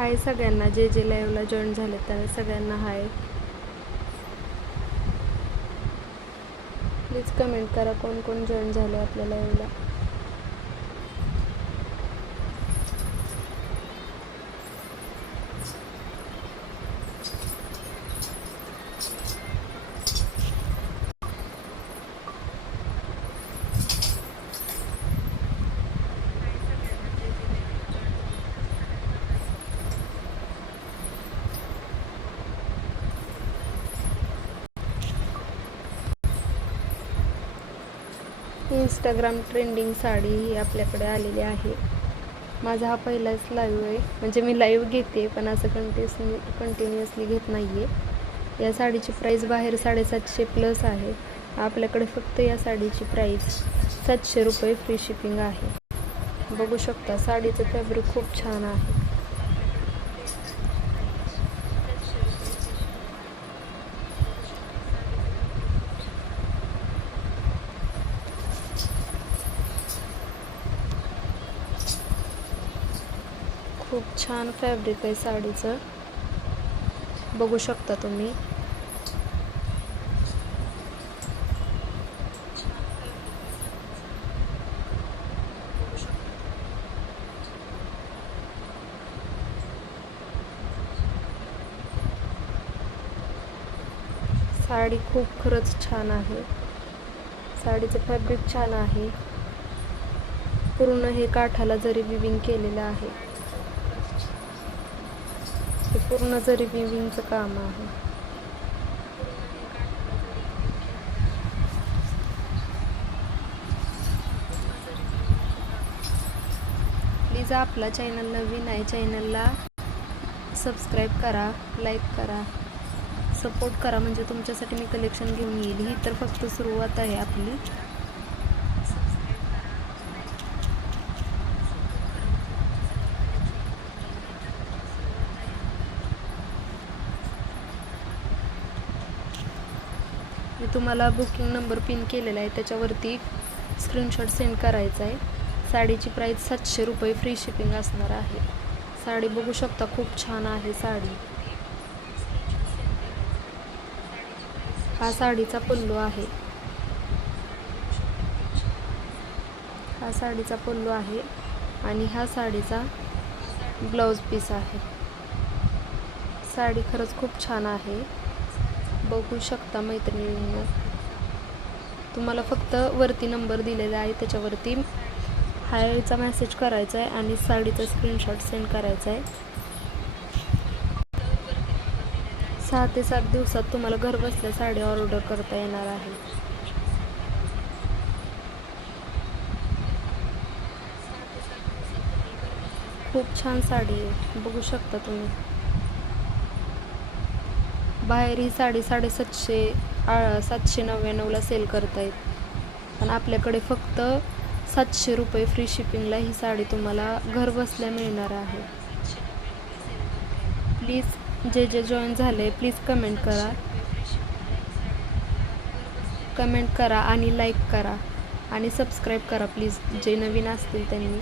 हाय सगळ्यांना, जे जे लाईव्हला जॉईन झाले त्या सगळ्यांना हाय. प्लीज कमेंट करा कोण कोण जॉईन झाले आपल्या लाईव्हला. इंस्टाग्राम ट्रेंडिंग साडी ही आपल्याकडे आलेली आहे. माझा हा पहिलाच लाईव्ह आहे, म्हणजे मी लाईव्ह घेते पण असं कंटिन्युअसली घेत नाही आहे. या साडीची प्राईस बाहेर 750 प्लस आहे. आपल्याकडे फक्त या साडीची प्राईस 700 रुपये फ्री शिपिंग आहे. बघू शकता साडीचं फॅब्रिक खूप छान आहे. खूप छान फॅब्रिक आहे साडीचं, बघू शकता तुम्ही. साडी खूप खरंच छान आहे. साडीचं फॅब्रिक छान आहे. पूर्ण हे काठाला जरी विविंग केलेलं आहे. हे पूर्ण जरी विविंगचं काम आहे. प्लीज आपला चॅनल नवीन आहे, चॅनलला सबस्क्राईब करा, लाईक करा, सपोर्ट करा, म्हणजे तुमच्यासाठी मी कलेक्शन घेऊन येईल. ही तर फक्त सुरुवात आहे आपली. मी तुम्हाला बुकिंग नंबर पिन केलेला आहे, त्याच्यावरती स्क्रीनशॉट सेंड करायचा आहे. साडीची प्राईस 700 रुपये फ्री शिपिंग असणार आहे. साडी बघू शकता खूप छान आहे साडी. हा साडीचा पल्लू आहे. हा साडीचा पल्लू आहे आणि हा साडीचा ब्लाऊज पीस आहे. साडी खरंच खूप छान आहे, बघू शकता मैत्रिणींनो. तुम्हाला फक्त वरती नंबर दिलेला आहे, त्याच्यावरती हायचा मेसेज करायचा आहे आणि साडीचा स्क्रीनशॉट सेंड करायचा आहे. 6 ते 7 दिवसात तुम्हाला घर बसल्या साडी ऑर्डर करता येणार आहे. खूप छान साडी आहे, बघू शकता तुम्ही. बाहेर ही साडी 799ला सेल करतायत, पण आपल्याकडे फक्त 700 रुपये फ्री शिपिंगला ही साडी तुम्हाला घर बसल्या मिळणार आहे. प्लीज जे जे जॉईन झाले प्लीज कमेंट करा आणि लाईक करा आणि सबस्क्राईब करा प्लीज, जे नवीन असतील त्यांनी.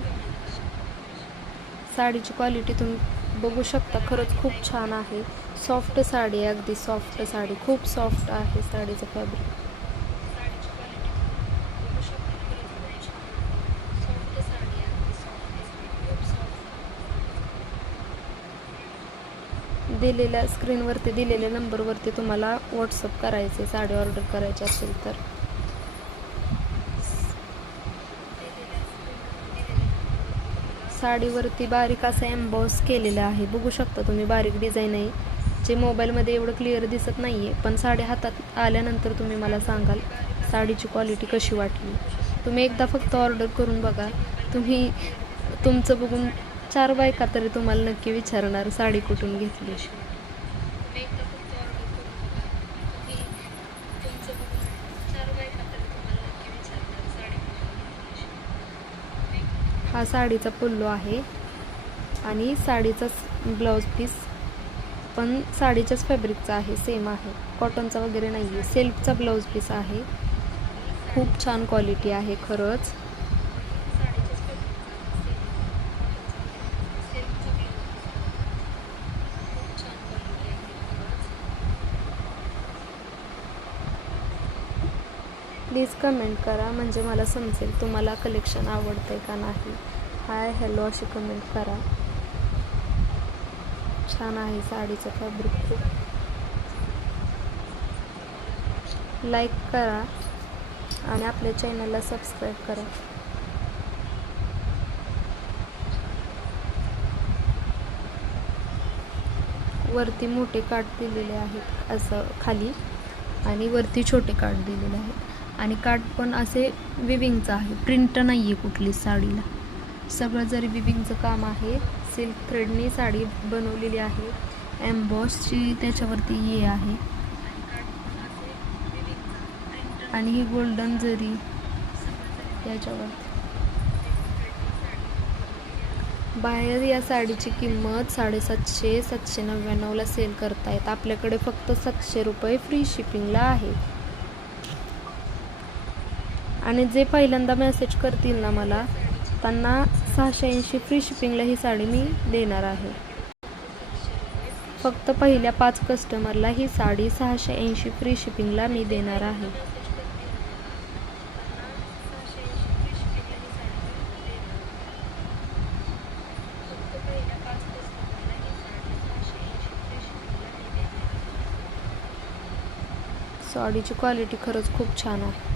साडीची क्वालिटी तुम्ही बघू शकता, खरंच खूप छान आहे. सॉफ्ट साडी आहे, अगदी सॉफ्ट साडी, खूप सॉफ्ट आहे साडीचं फॅब्रिक. दिलेल्या स्क्रीनवरती दिलेल्या नंबरवरती तुम्हाला व्हॉट्सअप करायचे साडी ऑर्डर करायची असेल तर. साडीवरती बारीक असं एम्बॉस केलेलं आहे, बघू शकता तुम्ही. बारीक डिझाईन आहे, जे मोबाईलमध्ये एवढं क्लिअर दिसत नाही आहे, पण साडी हातात आल्यानंतर तुम्ही मला सांगाल साडीची क्वालिटी कशी वाटली. तुम्ही एकदा फक्त ऑर्डर करून बघा. तुमचं बघून 4 बायका तरी तुम्हाला नक्की विचारणार साडी कुठून घेतली. हा साडीचा पल्लू आहे आणि साडीचा ब्लाऊज पीस पण साडीच्याच फॅब्रिकचा आहे, सेम आहे, कॉटनचा वगैरे नाही आहे. सिल्कचा ब्लाऊज पीस आहे. खूप छान क्वालिटी आहे खरंच. प्लीज कमेंट करा, म्हणजे मला समजेल तुम्हाला कलेक्शन आवडतं आहे का नाही. हाय हॅलो अशी कमेंट करा. छान आहे साडीचं फॅब्रिक खूप. लाईक करा आणि आपल्या चॅनलला सबस्क्राईब करा. वरती मोठे काठ दिलेले आहेत असं खाली, आणि वरती छोटे काठ दिलेले आहेत, आणि काठ पण असे विविंगचं आहे, प्रिंट नाही आहे कुठली साडीला. सगळं जरी विविंगचं काम आहे. सिल्क थ्रेडनी साडी बनवलेली आहे. एम्बॉसची त्याच्यावरती ये आहे, आणि ही गोल्डन जरी याच्यावरती. बाहेर या साडीची किंमत 750-799ला सेल करतायत. आपल्याकडे फक्त 700 रुपये फ्री शिपिंगला आहे. आणि जे पहिल्यांदा मेसेज करतील ना मला, त्यांना 680 फ्री शिपिंगला ही साडी मी देणार आहे. फक्त पहिल्या 5 कस्टमरला ही साडी 680 फ्री शिपिंगला मी देणार आहे. साडीची क्वालिटी खरंच खूप छान आहे.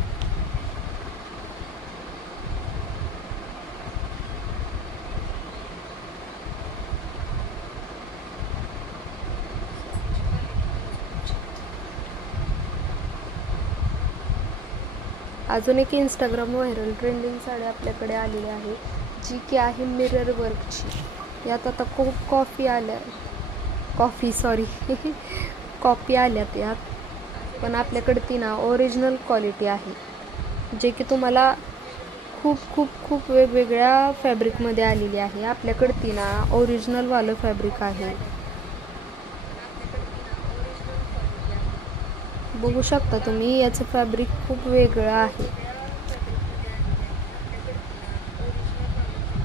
अजून एक इंस्टाग्राम व्हायरल ट्रेंडिंग साडी आपल्याकडे आलेली आहे, जी की आहे मिरर वर्कची. यात आता खूप कॉपी आल्यात यात, पण आपल्याकडे ती ना ओरिजिनल क्वालिटी आहे, जे की तुम्हाला खूप खूप खूप वेगवेगळ्या फॅब्रिकमध्ये आलेली आहे. आपल्याकडे ती ना ओरिजिनलवालं फॅब्रिक आहे. बघू शकता तुम्ही, याचं फॅब्रिक खूप वेगळं आहे.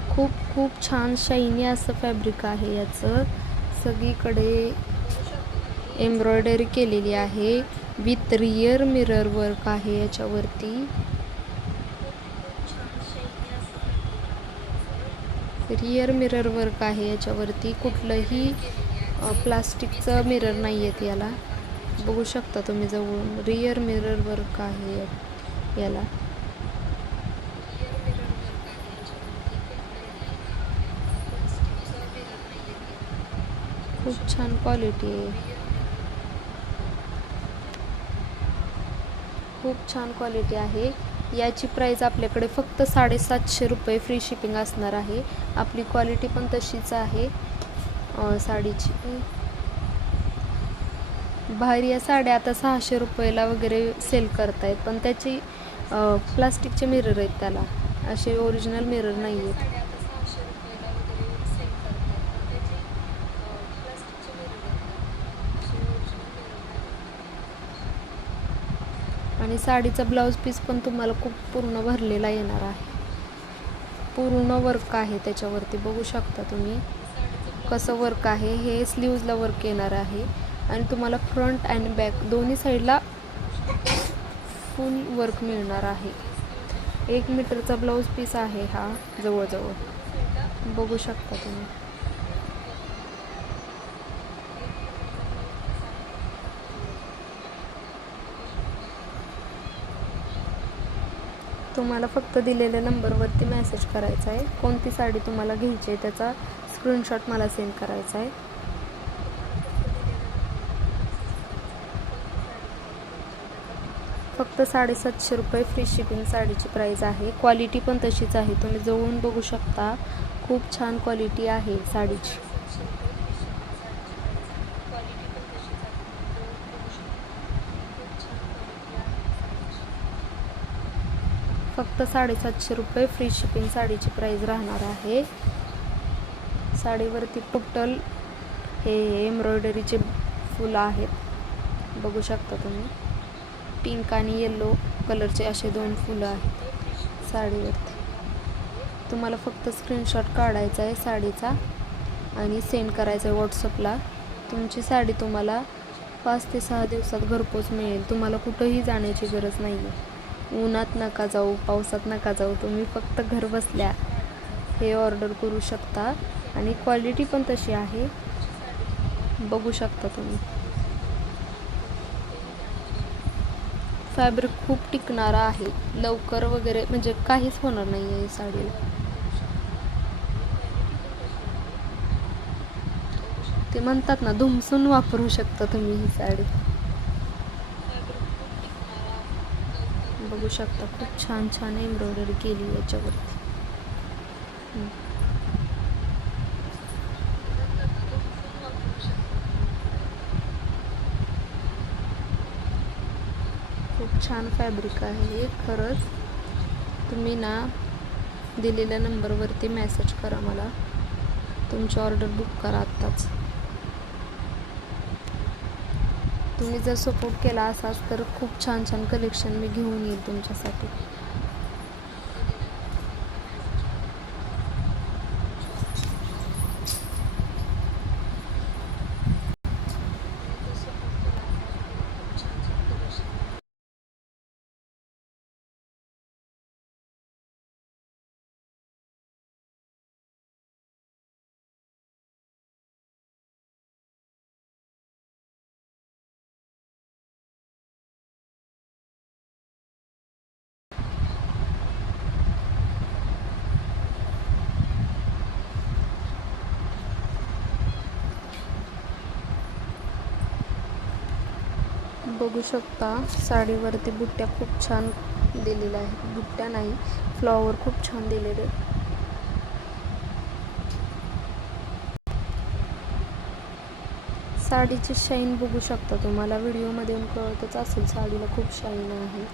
खूप खूप छान शायनी असं फॅब्रिक आहे याचं. सगळीकडे एम्ब्रॉयडरी केलेली आहे. विथ रियर मिरर वर्क आहे याच्यावरती. रियर मिरर वर्क आहे याच्यावरती. कुठलंही प्लास्टिकचं मिरर नाही आहेत याला. बघू शकता तुम्ही जवळून, रियर मिरर वर्क आहे याला. खूप छान क्वालिटी आहे. खूप छान क्वालिटी आहे. याची प्राईस आपल्याकडे फक्त 750 रुपये फ्री शिपिंग असणार आहे. आपली क्वालिटी पण तशीच आहे साडीची. बाहेर या साड्या आता 600 रुपयाला वगैरे सेल करतायत, पण त्याची प्लास्टिकचे मिरर आहेत त्याला, असे ओरिजिनल मिरर नाही आहेत. आणि साडीचा ब्लाऊज पीस पण तुम्हाला खूप पूर्ण भरलेला येणार आहे. पूर्ण वर्क आहे त्याच्यावरती. बघू शकता तुम्ही कसं वर्क आहे. हे स्लीव्जला वर्क येणार आहे, आणि तुम्हाला फ्रंट आणि बॅक दोन्ही साईडला फुल वर्क मिळणार आहे. 1 मीटरचा ब्लाऊज पीस आहे हा जवळजवळ. बघू शकता तुम्ही. तुम्हाला फक्त दिलेल्या नंबरवरती मेसेज करायचा आहे. कोणती साडी तुम्हाला घ्यायची आहे त्याचा स्क्रीनशॉट मला सेंड करायचा आहे. फक्त 750 रुपये फ्री शिपिंग साडीची प्राईस आहे. क्वालिटी पण तशीच आहे, तुम्ही जवळून बघू शकता. खूप छान क्वालिटी आहे साडीची. फक्त 750 रुपये फ्री शिपिंग साडीची प्राईस राहणार आहे. साडीवरती टोटल हे एम्ब्रॉयडरीचे फुलं आहेत, बघू शकता तुम्ही. पिंक आणि येलो कलरचे असे 2 फुलं आहेत साडीवरती. तुम्हाला फक्त स्क्रीनशॉट काढायचा आहे साडीचा आणि सेंड करायचा आहे व्हॉट्सअपला. तुमची साडी तुम्हाला 5 ते 6 दिवसात घरपोच मिळेल. तुम्हाला कुठंही जाण्याची गरज नाही आहे. उन्हात नका जाऊ, पावसात नका जाऊ, तुम्ही फक्त घर बसल्या हे ऑर्डर करू शकता. आणि क्वालिटी पण तशी आहे, बघू शकता तुम्ही. फॅब्रिक खूप टिकणारा आहे, लवकर वगैरे म्हणजे काहीच होणार नाही आहे साडीला. ते म्हणतात ना, धुमसून वापरू शकता तुम्ही ही साडी. बघू शकता खूप छान छान एम्ब्रॉयडरी केली याच्यावरती. खूप छान फॅब्रिक आहे खरंच. तुम्ही ना दिलेल्या नंबरवरती मेसेज करा मला, तुमची ऑर्डर बुक करा आत्ताच. तुम्ही जर सपोर्ट केला असाच तर खूप छान छान कलेक्शन मी घेऊन येईल तुमच्यासाठी. बघू शकता साडीवरती बुट्ट्या खूप छान दिलेल्या आहेत. बुट्ट्या नाही, फ्लॉवर खूप छान दिलेले. साडीची शाईन बघू शकता, तुम्हाला व्हिडिओमध्ये कळतच असेल साडीला खूप शाईन आहे.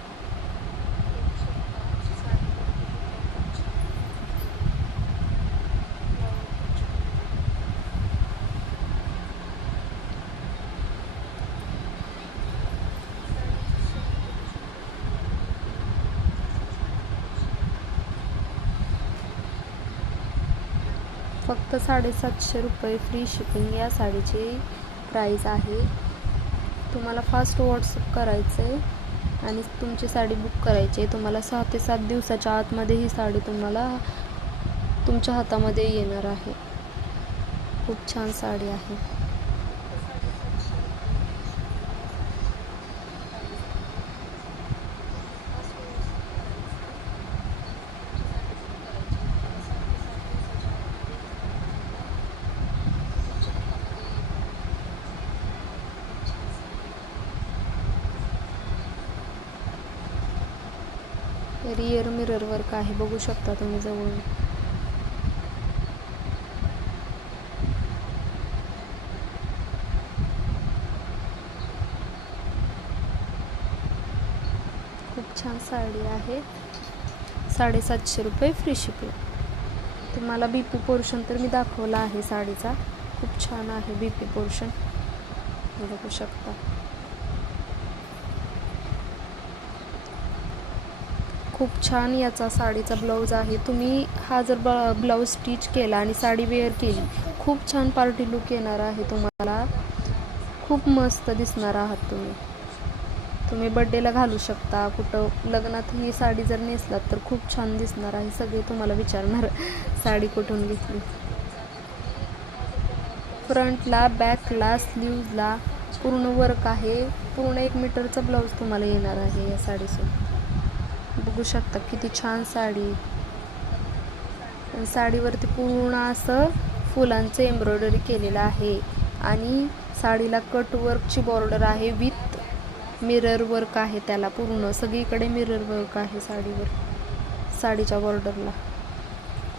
फक्त 750 रुपये फ्री शिपिंग या साडीची प्राईस आहे. तुम्हाला फास्ट व्हॉट्सअप करायचं आहे आणि तुमची साडी बुक करायची आहे. तुम्हाला 6 ते 7 दिवसाच्या आतमध्ये ही साडी तुम्हाला तुमच्या हातामध्ये येणार आहे. खूप छान साडी आहे. रियर मिरर वर्क आहे, बघू शकता तुम्ही जवळून. खूप छान साडी आहे. 750 रुपये फ्री शिपिंग. तुम्हाला बीपी पोर्शन तर मी दाखवला आहे साडीचा, खूप छान आहे बीपी पोर्शन, बघू शकता. खूप छान याचा साडीचा ब्लाऊज आहे. तुम्ही हा जर ब्लाऊज स्टिच केला आणि साडी वेअर केली, खूप छान पार्टी लुक येणार आहे तुम्हाला. खूप मस्त दिसणार आहात तुम्ही. तुम्ही बड्डेला घालू शकता, कुठं लग्नात ही साडी जर नेसलात तर खूप छान दिसणार आहे. सगळे तुम्हाला विचारणार साडी कुठून घेतली. फ्रंटला, बॅकला, स्लीव्जला पूर्ण वर्क आहे. पूर्ण 1 मीटरचा ब्लाऊज तुम्हाला येणार आहे या साडीसोबत. बघू शकता किती छान साडी. साडीवरती पूर्ण असं फुलांचं एम्ब्रॉयडरी केलेलं आहे आणि साडीला कट वर्कची बॉर्डर आहे विथ मिरर वर्क आहे. त्याला पूर्ण सगळीकडे मिरर वर्क आहे साडीवर, साडीच्या बॉर्डरला.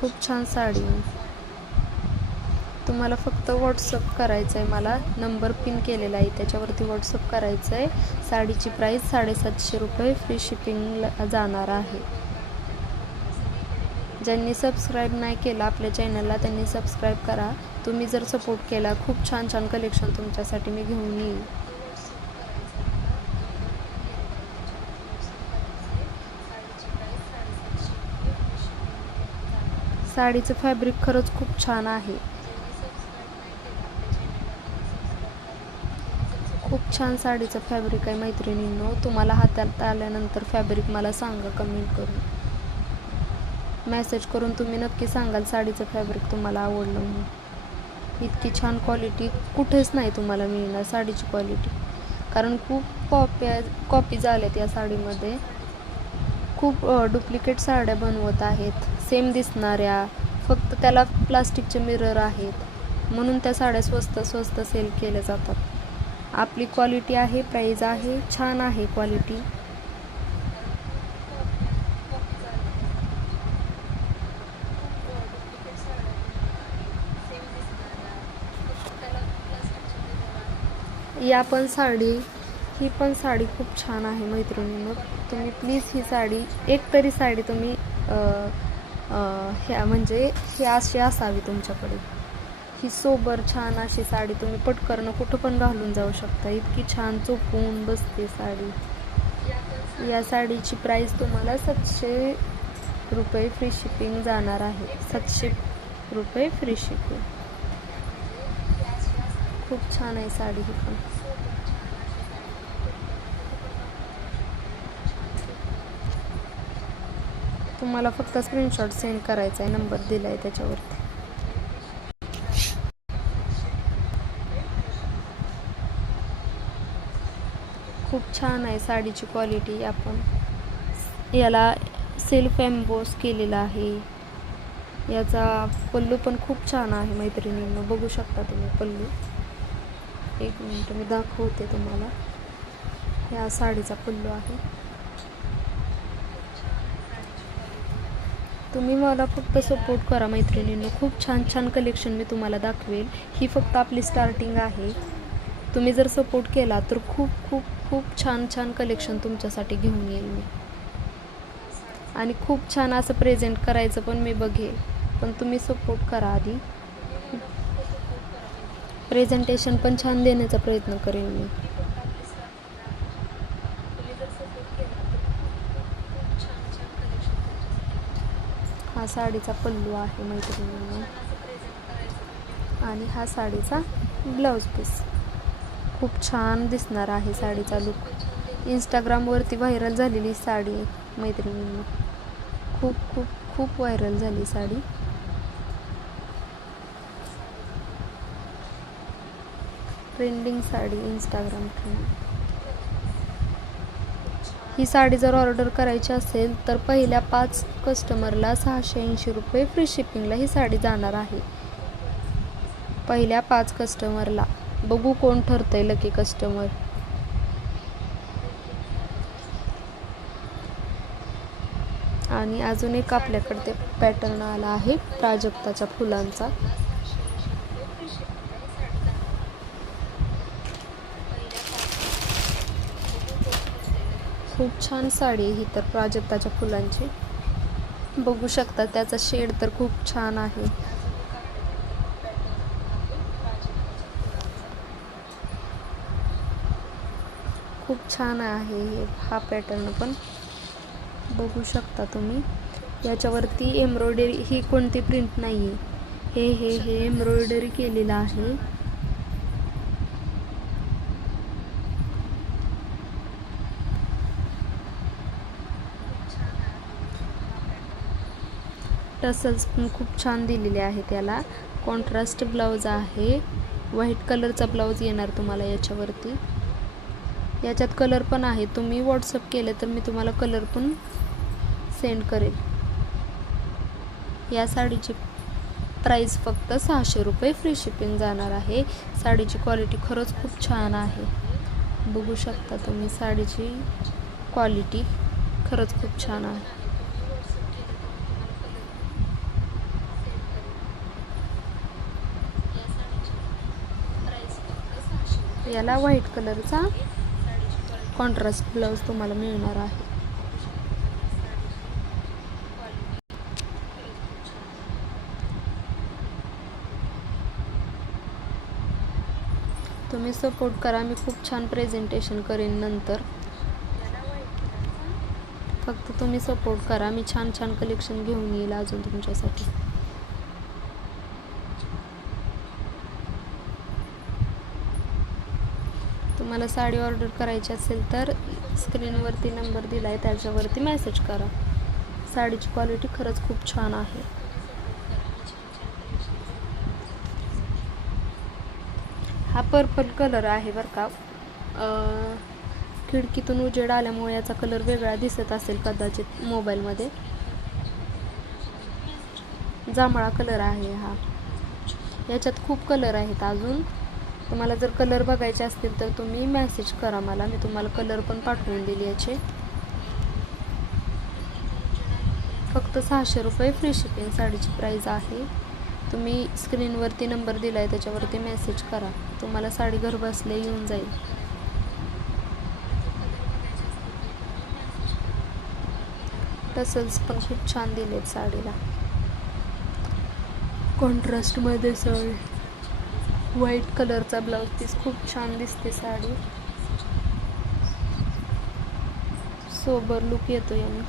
खूप छान साडी. तुम्हाला फक्त व्हॉट्सअप करायचं आहे, मला नंबर पिन केलेला आहे त्याच्यावरती व्हॉट्सअप करायचं आहे. साडीची प्राईस 750 रुपये फ्री शिपिंगला जाणार आहे. ज्यांनी सबस्क्राईब नाही केलं आपल्या चॅनलला त्यांनी सबस्क्राईब करा. तुम्ही जर सपोर्ट केला, खूप छान छान कलेक्शन तुमच्यासाठी मी घेऊन येईल. साडीचं फॅब्रिक खरंच खूप छान आहे. खूप छान साडीचं फॅब्रिक आहे मैत्रिणींनो. तुम्हाला हातात आल्यानंतर फॅब्रिक मला सांगा कमेंट करून. मेसेज करून तुम्ही नक्की सांगाल साडीचं फॅब्रिक तुम्हाला आवडलं म्हणून. इतकी छान क्वालिटी कुठेच नाही तुम्हाला मिळणार साडीची क्वालिटी, कारण खूप कॉपी झाल्यात या साडीमध्ये. खूप डुप्लिकेट साड्या बनवत आहेत सेम दिसणाऱ्या, फक्त त्याला प्लास्टिकचे मिरर आहेत म्हणून त्या साड्या स्वस्त सेल केल्या जातात. आपली क्वालिटी आहे, प्राईज आहे, छान आहे क्वालिटी. ही पण साडी खूप छान आहे मैत्रिणींनो. तुम्ही प्लीज ही साडी एक तरी साडी तुम्ही म्हणजे ही अशी असावी तुमच्याकडे. ही सोबर छान अशी साडी तुम्ही पटकन कुठं पण घालून जाऊ शकता. इतकी छान चोपून बसते साडी. या साडीची प्राईस तुम्हाला 700 रुपये फ्री शिपिंग जाणार आहे. 700 रुपये फ्री शिपिंग. खूप छान आहे साडी ही पण. तुम्हाला फक्त स्क्रीनशॉट सेंड करायचा आहे, नंबर दिला आहे त्याच्यावरती. खूप छान आहे साडीची क्वालिटी. आपण याला सेल्फ एम्बोस केलेला आहे. याचा पल्लू पण खूप छान आहे मैत्रिणींनो. बघू शकता तुम्ही पल्लू. एक मिनिट मी दाखवते तुम्हाला. ह्या साडीचा पल्लू आहे. तुम्ही मला फक्त सपोर्ट करा मैत्रिणींनो. खूप छान कलेक्शन मी तुम्हाला दाखवेल. ही फक्त आपली स्टार्टिंग आहे. तुम्ही जर सपोर्ट केला तर खूप छान कलेक्शन तुमच्यासाठी घेऊन येईल मी. आणि खूप छान असं प्रेझेंट करायचं पण मी बघेल, पण तुम्ही सपोर्ट करा आधी. प्रेझेंटेशन पण छान देण्याचा प्रयत्न करेन मी. हा साडीचा पल्लू आहे मैत्रिणींनो आणि हा साडीचा ब्लाऊज पीस. खूप छान दिसणार आहे साडीचा लुक. इंस्टाग्रामवरती व्हायरल झालेली साडी मैत्रिणींनो. खूप व्हायरल झाली sari. Trending sari, Instagram trend. ही साडी जर ऑर्डर करायची असेल तर पहिल्या 5 कस्टमरला 680 रुपये फ्री शिपिंगला ही साडी जाणार आहे. पहिल्या 5 कस्टमरला. बघू कोण ठरतंय लकी कस्टमर. आणि अजून एक आपल्याकडे पॅटर्न आला आहे प्राजक्ताच्या फुलांचा. खूप छान साडी ही तर प्राजक्ताच्या फुलांची. बघू शकता त्याचा शेड तर खूप छान आहे. खूप छान आहे हा पॅटर्न पण. बघू शकता तुम्ही. याच्यावरती एम्ब्रॉयडरी, ही कोणती प्रिंट नाही आहे. हे एम्ब्रॉयडरी केलेलं आहे. टसल्स पण खूप छान दिलेले आहे त्याला. कॉन्ट्रास्ट ब्लाऊज आहे. व्हाईट कलरचा ब्लाऊज येणार तुम्हाला याच्यावरती. याच्यात कलर पण आहे. तुम्ही व्हॉट्सअप केले तर मी तुम्हाला कलर पण सेंड करेल. या साडीची प्राईस फक्त 600 रुपये फ्री शिपिंग जाणार आहे. साडीची क्वालिटी खरंच खूप छान आहे. बघू शकता तुम्ही साडीची क्वालिटी खरंच खूप छान आहे. याला व्हाईट कलरचा कॉन्ट्रास्ट ब्लाऊज तुम्हाला मिळणार आहे. तुम्ही सपोर्ट करा. मी खूप छान प्रेझेंटेशन करेन नंतर. फक्त तुम्ही सपोर्ट करा. मी छान कलेक्शन घेऊन येईल अजून तुमच्यासाठी. तुम्हाला तुम्हाला साडी ऑर्डर करायची असेल तर स्क्रीनवरती नंबर दिला आहे त्याच्यावरती मेसेज करा. साडीची क्वालिटी खरंच खूप छान आहे. हा पर्पल कलर आहे बरं का. खिडकीतून उजेड आल्यामुळे याचा कलर वेगळा दिसत असेल कदाचित मोबाईलमध्ये. जांभळा कलर आहे हा. याच्यात खूप कलर आहेत अजून. तुम्हाला जर कलर बघायचे असतील तर तुम्ही मेसेज करा मला, मी तुम्हाला कलर पण पाठवून दिली याचे. फक्त 600 रुपये फ्री शिपिंग साडीची प्राईज आहे. तुम्ही स्क्रीनवरती नंबर दिला आहे त्याच्यावरती मेसेज करा, तुम्हाला साडी घर बसल्या येऊन जाईल. टसल्स पण खूप छान दिलेत साडीला. कॉन्ट्रास्टमध्ये साडी, व्हाईट कलरचा ब्लाऊज पीस, खूप छान दिसते साडी. सोबर लुक येतो याने.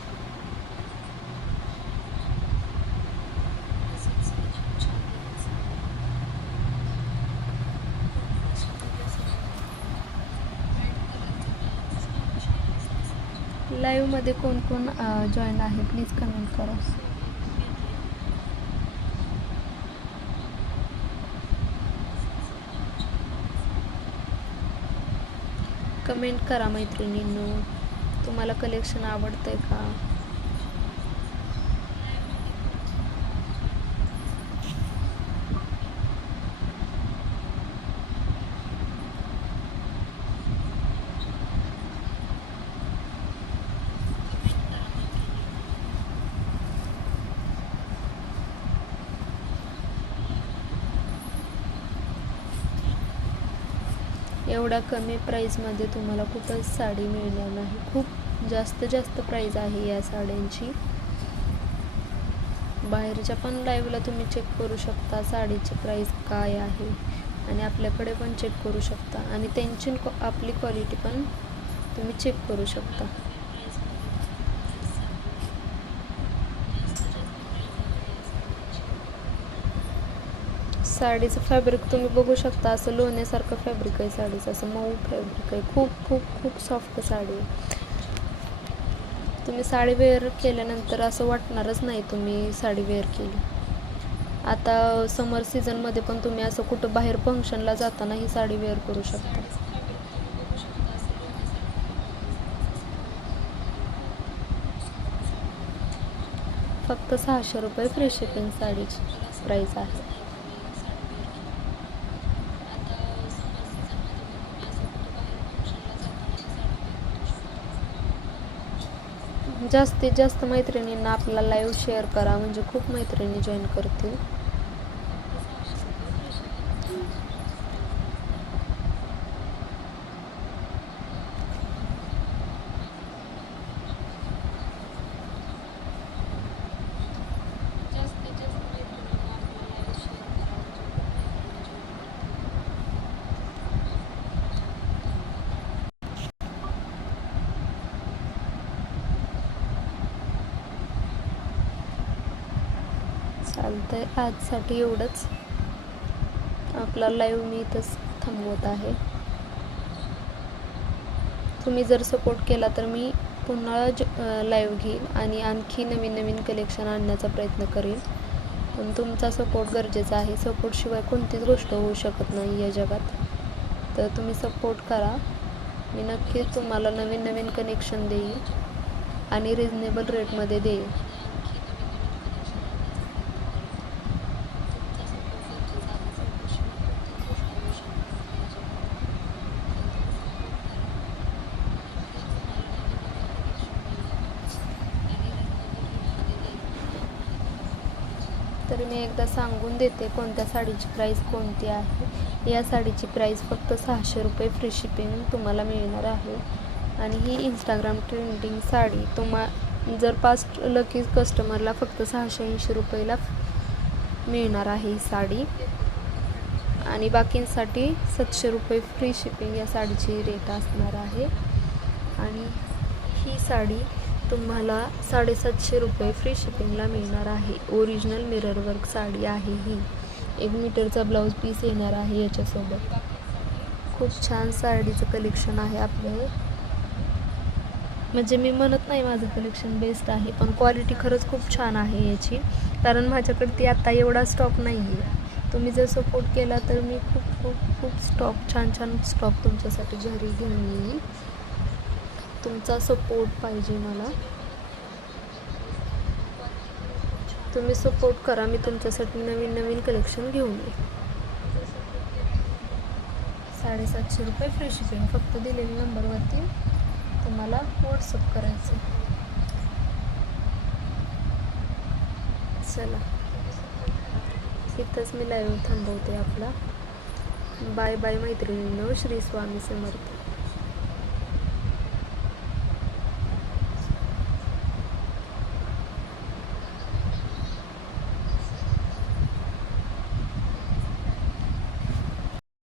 लाईव्हमध्ये कोण कोण जॉईन आहे प्लीज कमेंट करा. कमेंट करा मैत्रिणींनो, तुम्हाला कलेक्शन आवडतंय का? एवढ्या कमी प्राईजमध्ये तुम्हाला कुठंच साडी मिळणार नाही. खूप जास्त प्राईज आहे या साड्यांची. बाहेरच्या पण लाईव्हला तुम्ही चेक करू शकता साडीची प्राईस काय आहे, आणि आपल्याकडे पण चेक करू शकता, आणि त्यांची आपली क्वालिटी पण तुम्ही चेक करू शकता. साडीचं फॅब्रिक तुम्ही बघू शकता, असं लोण्यासारखं फॅब्रिक आहे साडीचं, असं मऊ फॅब्रिक आहे. खूप सॉफ्ट साडी आहे. तुम्ही साडी वेअर केल्यानंतर असं वाटणारच नाही तुम्ही साडी वेअर केली. आता समर सीझनमध्ये पण तुम्ही असं कुठं बाहेर फंक्शनला जाताना ही साडी वेअर करू शकता. फक्त 600 रुपये फ्री शिपिंग साडीची प्राईस आहे. जास्तीत जास्त मैत्रिणींना आपला लाईव्ह शेअर करा, म्हणजे खूप मैत्रिणी जॉईन करतील. चालतंय, आजसाठी एवढंच. आपला लाईव्ह मी इथंच थांबवत आहे. तुम्ही जर सपोर्ट केला तर मी पुन्हा लाईव्ह घेईन आणि आणखी नवीन कलेक्शन आणण्याचा प्रयत्न करेन. पण तुमचा सपोर्ट गरजेचा आहे. सपोर्टशिवाय कोणतीच गोष्ट होऊ शकत नाही या जगात. तर तुम्ही सपोर्ट करा. मी नक्कीच तुम्हाला नवीन कनेक्शन देईन आणि रिजनेबल रेटमध्ये देईन. तर मी एकदा सांगून देते कोणत्या साडीची प्राईस कोणती आहे. या साडीची प्राईस फक्त 600 रुपये फ्री शिपिंग तुम्हाला मिळणार आहे. आणि ही इंस्टाग्राम ट्रेंडिंग साडी जर 5 लकी कस्टमरला फक्त 680 रुपयाला मिळणार आहे ही साडी. आणि बाकींसाठी 700 रुपये फ्री शिपिंग या साडीची रेट असणार आहे. आणि ही साडी तुम्हाला 750 रुपये फ्री शिपिंगला मिळणार आहे. ओरिजिनल मिरर वर्क साडी आहे ही. 1 मीटरचा ब्लाऊज पीस येणार आहे याच्यासोबत. खूप छान साडीचं कलेक्शन आहे आपलं. म्हणजे मी म्हणत नाही माझं कलेक्शन बेस्ट आहे, पण क्वालिटी खरंच खूप छान आहे याची. कारण माझ्याकडे ती आता एवढा स्टॉक नाही आहे. तुम्ही जर सपोर्ट केला तर मी खूप खूप खूप स्टॉक छान छान स्टॉक तुमच्यासाठी घरी घेऊन येईन. तुमचा सपोर्ट पाहिजे मला. तुम्ही सपोर्ट करा, मी तुमच्यासाठी नवीन नवीन कलेक्शन घेऊन येईन. 750 रुपये फ्री शिपिंग. फक्त दिलेल्या नंबरवरती तुम्हाला व्हॉट्सअप करायचं. चला, इथंच मी लाईव्ह थांबवते आपला. बाय बाय मैत्रिणींनो. श्री स्वामी समर्थ.